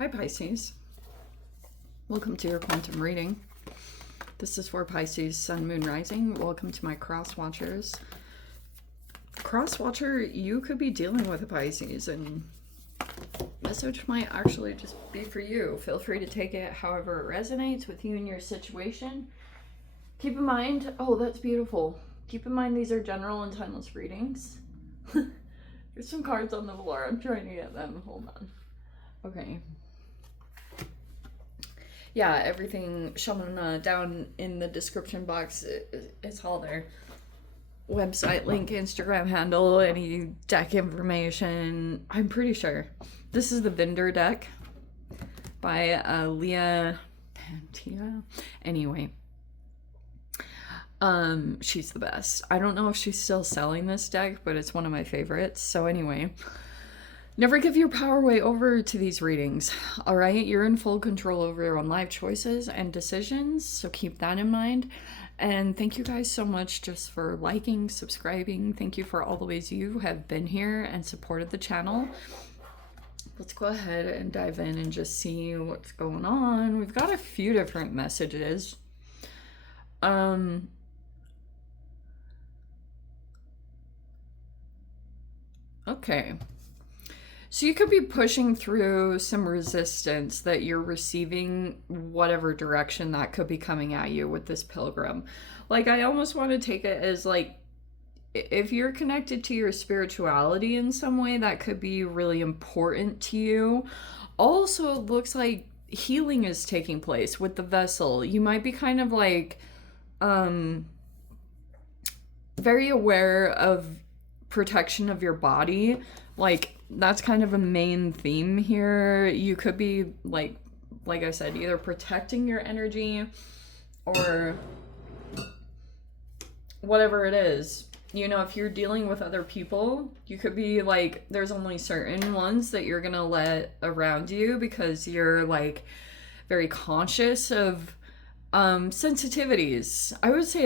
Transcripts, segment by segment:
Hi Pisces, welcome to your quantum reading. This is for Pisces, Sun, Moon, Rising. Welcome to my cross watchers. Cross watcher, you could be dealing with a Pisces and message might actually just be for you. Feel free to take it however it resonates with you and your situation. Keep in mind, oh that's beautiful. Keep in mind these are general and timeless readings. There's some cards on the floor, I'm trying to get them, hold on. Okay. Yeah, everything Shoman down in the description box is all there. Website link, Instagram handle, any deck information. I'm pretty sure. This is the vendor deck by Leah. Anyway. She's the best. I don't know if she's still selling this deck, but it's one of my favorites. So anyway. Never give your power away over to these readings, all right? You're in full control over your own life choices and decisions, so keep that in mind. And thank you guys so much just for liking, subscribing. Thank you for all the ways you have been here and supported the channel. Let's go ahead and dive in and just see what's going on. We've got a few different messages. Okay. So you could be pushing through some resistance that you're receiving, whatever direction that could be coming at you with this pilgrim. Like, I almost want to take it as, like, if you're connected to your spirituality in some way, that could be really important to you. Also, it looks like healing is taking place with the vessel. You might be kind of, like, very aware of protection of your body. Like, that's kind of a main theme here. You could be like I said, either protecting your energy or whatever it is. You know, if you're dealing with other people, you could be like, there's only certain ones that you're gonna let around you because you're like very conscious of sensitivities. I would say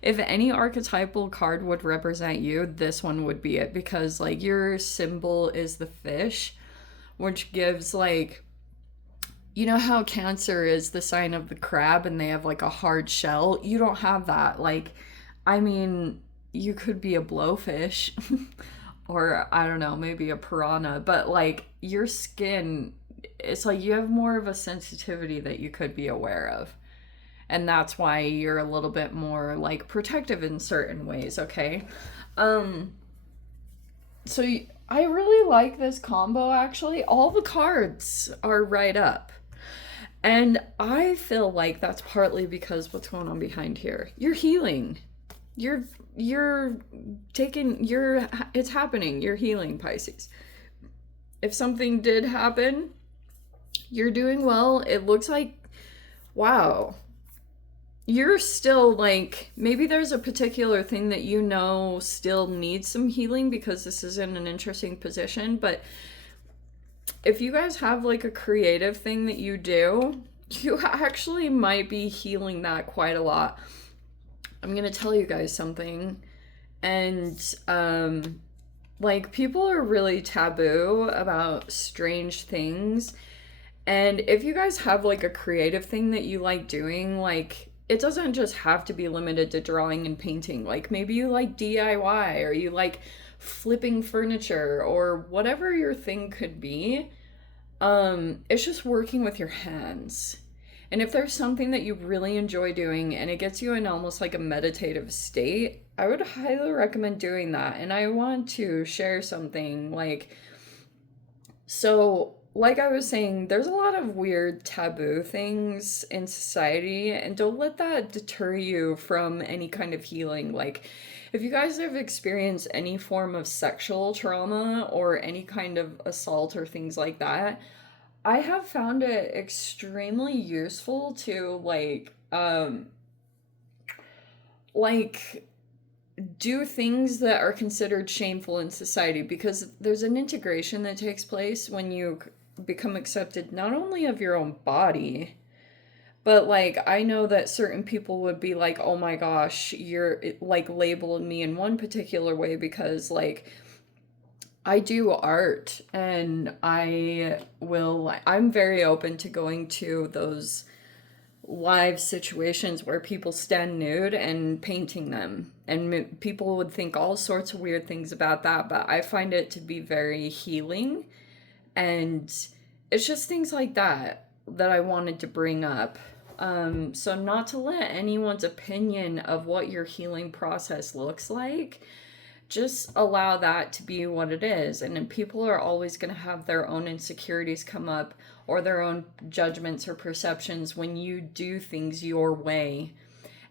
if any archetypal card would represent you, this one would be it, because like your symbol is the fish, which gives, like, you know how Cancer is the sign of the crab and they have like a hard shell? You don't have that. Like, I mean, you could be a blowfish or I don't know, maybe a piranha, but like your skin, it's like you have more of a sensitivity that you could be aware of. And that's why you're a little bit more, like, protective in certain ways, okay? So I really like this combo, actually. All the cards are right up. And I feel like that's partly because what's going on behind here. You're healing. It's happening. You're healing, Pisces. If something did happen, you're doing well. It looks like, wow. You're still, like, maybe there's a particular thing that you know still needs some healing because this is in an interesting position, but if you guys have, like, a creative thing that you do, you actually might be healing that quite a lot. I'm gonna tell you guys something, and, like, people are really taboo about strange things, and if you guys have, like, a creative thing that you like doing, like, it doesn't just have to be limited to drawing and painting. Like, maybe you like DIY or you like flipping furniture or whatever your thing could be. It's just working with your hands. And if there's something that you really enjoy doing and it gets you in almost like a meditative state, I would highly recommend doing that. And I want to share something like, so like I was saying, there's a lot of weird taboo things in society, and don't let that deter you from any kind of healing. Like, if you guys have experienced any form of sexual trauma or any kind of assault or things like that, I have found it extremely useful to, like, do things that are considered shameful in society, because there's an integration that takes place when you become accepted not only of your own body, but like I know that certain people would be like, oh my gosh, you're like labeling me in one particular way because like I do art, and I'm very open to going to those live situations where people stand nude and painting them. And people would think all sorts of weird things about that, but I find it to be very healing. And it's just things like that that I wanted to bring up. So, not to let anyone's opinion of what your healing process looks like, just allow that to be what it is. And then people are always going to have their own insecurities come up, or their own judgments or perceptions when you do things your way.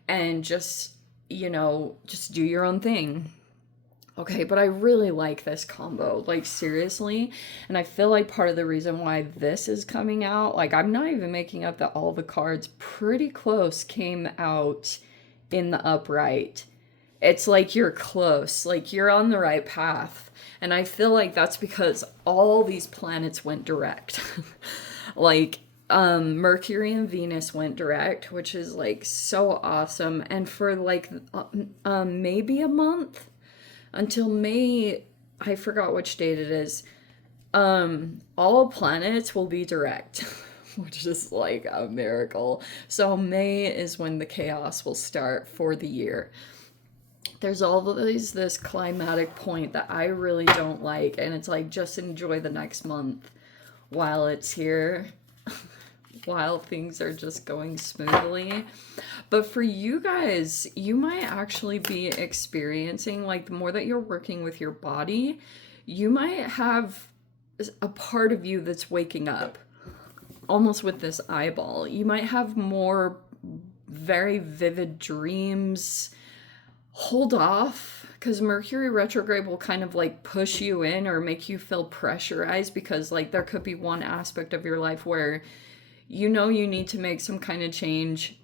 And just, just do your own thing. Okay, but I really like this combo, like seriously. And I feel like part of the reason why this is coming out, like I'm not even making up that all the cards pretty close came out in the upright. It's like you're close, like you're on the right path. And I feel like that's because all these planets went direct. Like Mercury and Venus went direct, which is like so awesome. And for like maybe a month, until May, I forgot which date it is, all planets will be direct, which is like a miracle. So May is when the chaos will start for the year. There's always this climatic point that I really don't like, and it's like, just enjoy the next month while it's here, while things are just going smoothly. But for you guys, you might actually be experiencing, like, the more that you're working with your body, you might have a part of you that's waking up, almost with this eyeball. You might have more very vivid dreams. Hold off, because Mercury retrograde will kind of like push you in or make you feel pressurized, because like there could be one aspect of your life where you need to make some kind of change.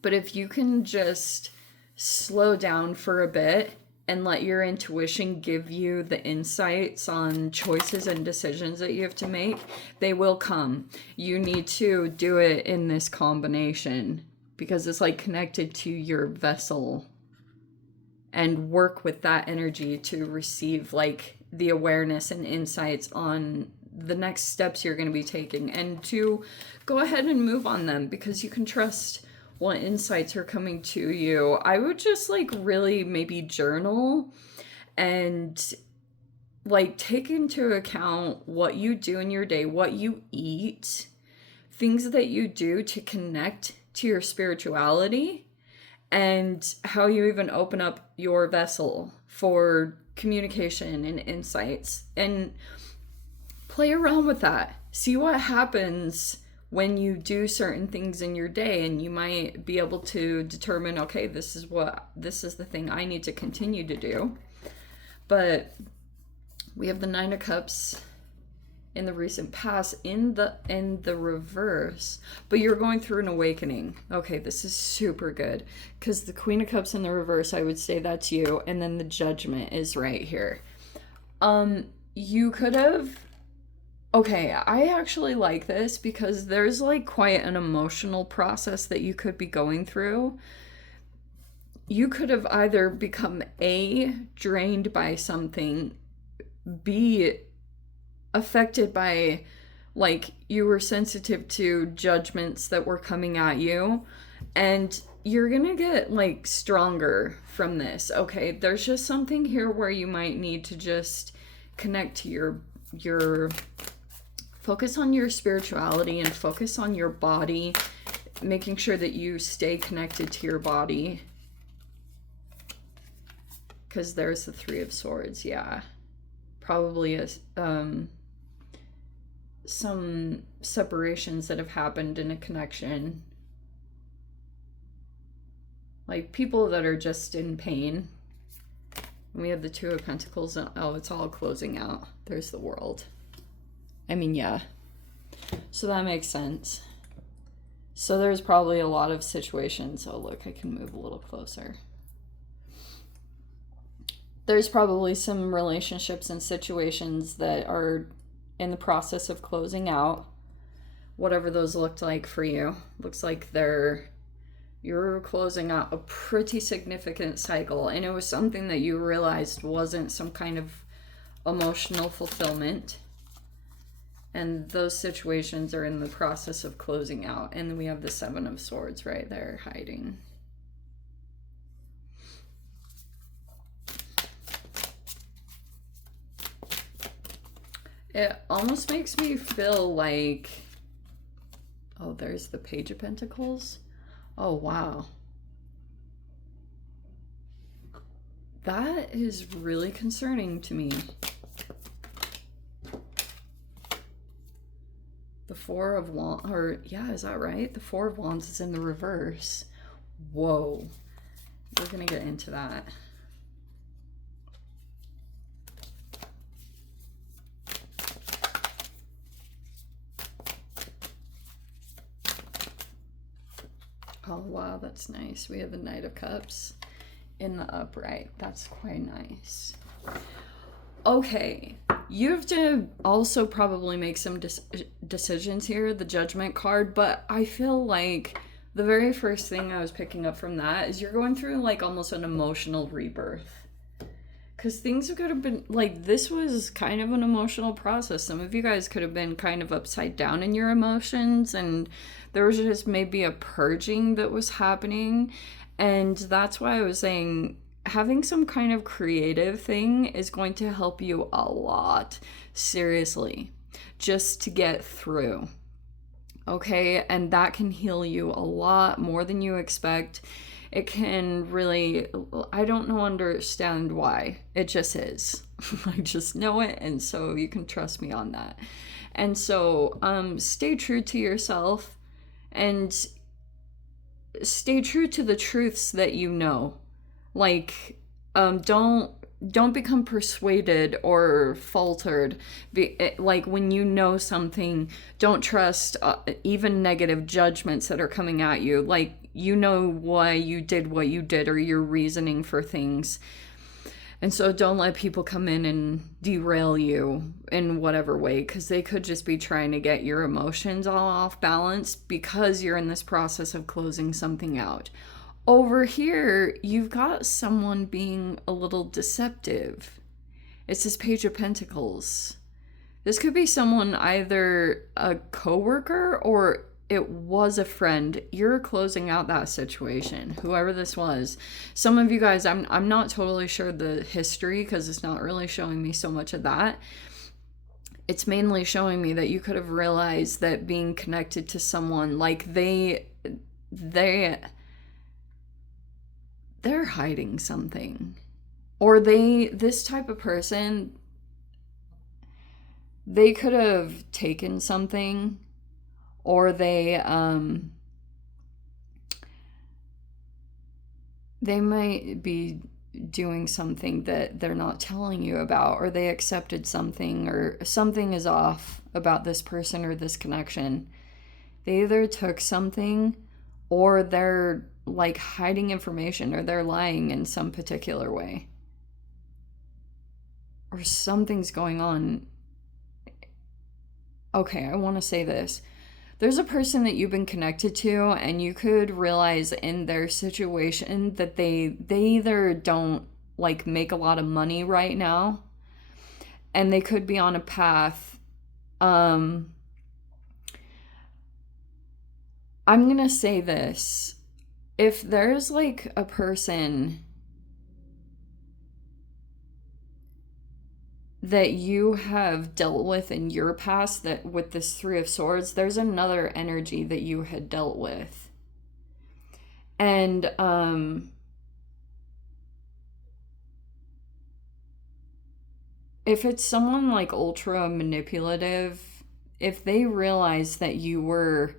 But if you can just slow down for a bit and let your intuition give you the insights on choices and decisions that you have to make, they will come. You need to do it in this combination, because it's like connected to your vessel, and work with that energy to receive like the awareness and insights on the next steps you're going to be taking, and to go ahead and move on them, because you can trust what insights are coming to you. I would just like really maybe journal and like take into account what you do in your day, what you eat, things that you do to connect to your spirituality, and how you even open up your vessel for communication and insights, and play around with that. See what happens when you do certain things in your day, and you might be able to determine, okay, this is the thing I need to continue to do. But we have the Nine of Cups in the recent past in the reverse, but you're going through an awakening. Okay, this is super good, because the Queen of Cups in the reverse, I would say that's you, and then the Judgment is right here. You could have, okay, I actually like this, because there's like quite an emotional process that you could be going through. You could have either become A, drained by something, B, affected by, like, you were sensitive to judgments that were coming at you, and you're gonna get like stronger from this. Okay, there's just something here where you might need to just connect to your focus on your spirituality, and focus on your body, making sure that you stay connected to your body, because there's the Three of Swords. Yeah, probably some separations that have happened in a connection, like people that are just in pain. And we have the Two of Pentacles, and oh, it's all closing out. There's the World. I mean, yeah, so that makes sense. So there's probably a lot of situations. Oh look, I can move a little closer. There's probably some relationships and situations that are in the process of closing out, whatever those looked like for you. Looks like you're closing out a pretty significant cycle, and it was something that you realized wasn't some kind of emotional fulfillment. And those situations are in the process of closing out. And then we have the Seven of Swords right there hiding. It almost makes me feel like... Oh, there's the Page of Pentacles. Oh, wow. That is really concerning to me. The Four of Wands, or yeah, is that right? The Four of Wands is in the reverse. Whoa. We're gonna get into that. Oh, wow, that's nice. We have the Knight of Cups in the upright. That's quite nice. Okay, you have to also probably make some decisions here, the Judgment card, but I feel like the very first thing I was picking up from that is you're going through like almost an emotional rebirth. Because things could have been, like, this was kind of an emotional process. Some of you guys could have been kind of upside down in your emotions, and there was just maybe a purging that was happening. And that's why I was saying having some kind of creative thing is going to help you a lot, seriously, just to get through. Okay, and that can heal you a lot more than you expect. It can really, I don't understand why. It just is. I just know it, and so you can trust me on that. And so stay true to yourself and stay true to the truths that you know. Like, don't become persuaded or faltered. Like, when you know something, don't trust even negative judgments that are coming at you. Like, you know why you did what you did, or your reasoning for things. And so don't let people come in and derail you in whatever way, because they could just be trying to get your emotions all off balance because you're in this process of closing something out. Over here, you've got someone being a little deceptive. It's this Page of Pentacles. This could be someone, either a coworker or it was a friend. You're closing out that situation, whoever this was. Some of you guys, I'm not totally sure the history because it's not really showing me so much of that. It's mainly showing me that you could have realized that being connected to someone, like they're hiding something. Or this type of person, they could have taken something, or they might be doing something that they're not telling you about, or they accepted something, or something is off about this person or this connection. They either took something, or they're like hiding information, or they're lying in some particular way, or something's going on. Okay, I want to say this. There's a person that you've been connected to, and you could realize in their situation that they either don't like make a lot of money right now, and they could be on a path. I'm gonna say this. If there's like a person that you have dealt with in your past, that with this Three of Swords, there's another energy that you had dealt with. And if it's someone like ultra manipulative, if they realize that you were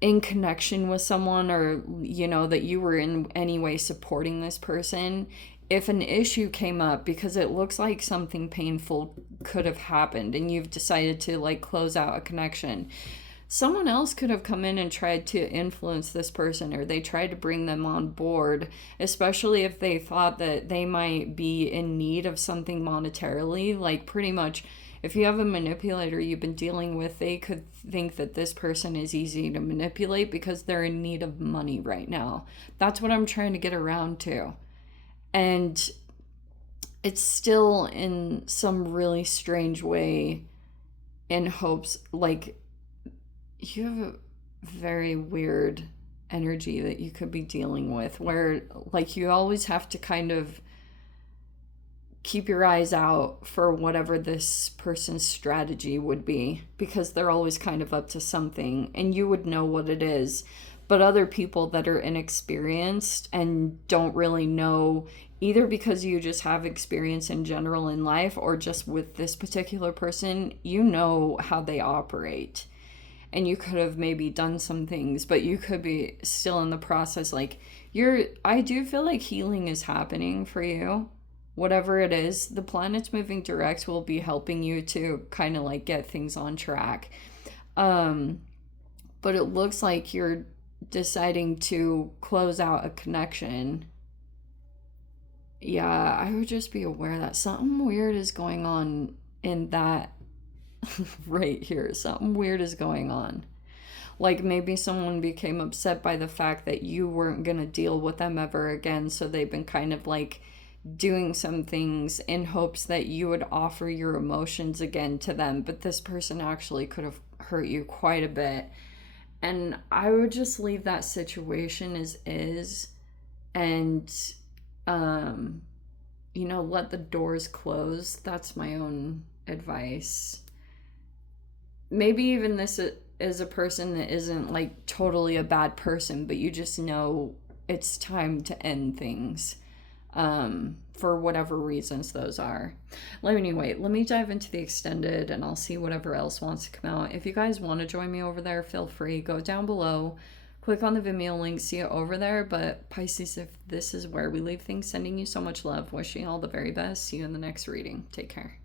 in connection with someone, or you know that you were in any way supporting this person, if an issue came up, because it looks like something painful could have happened and you've decided to like close out a connection, someone else could have come in and tried to influence this person, or they tried to bring them on board, especially if they thought that they might be in need of something monetarily. Like, pretty much, if you have a manipulator you've been dealing with, they could think that this person is easy to manipulate because they're in need of money right now. That's what I'm trying to get around to. And it's still in some really strange way in hopes, like, you have a very weird energy that you could be dealing with, where like you always have to kind of keep your eyes out for whatever this person's strategy would be, because they're always kind of up to something and you would know what it is. But other people that are inexperienced and don't really know, either because you just have experience in general in life or just with this particular person, you know how they operate. And you could have maybe done some things, but you could be still in the process. Like, I do feel like healing is happening for you. Whatever it is, the planets moving direct will be helping you to kind of like get things on track. But it looks like you're deciding to close out a connection. Yeah, I would just be aware that something weird is going on in that right here. Something weird is going on. Like maybe someone became upset by the fact that you weren't going to deal with them ever again, so they've been kind of like doing some things in hopes that you would offer your emotions again to them, but this person actually could have hurt you quite a bit. And I would just leave that situation as is, and let the doors close. That's my own advice. Maybe even this is a person that isn't like totally a bad person, but you just know it's time to end things. For whatever reasons those are. Anyway, let me dive into the extended and I'll see whatever else wants to come out. If you guys want to join me over there, feel free. Go down below, click on the Vimeo link, see it over there. But Pisces, if this is where we leave things, sending you so much love, wishing you all the very best. See you in the next reading. Take care.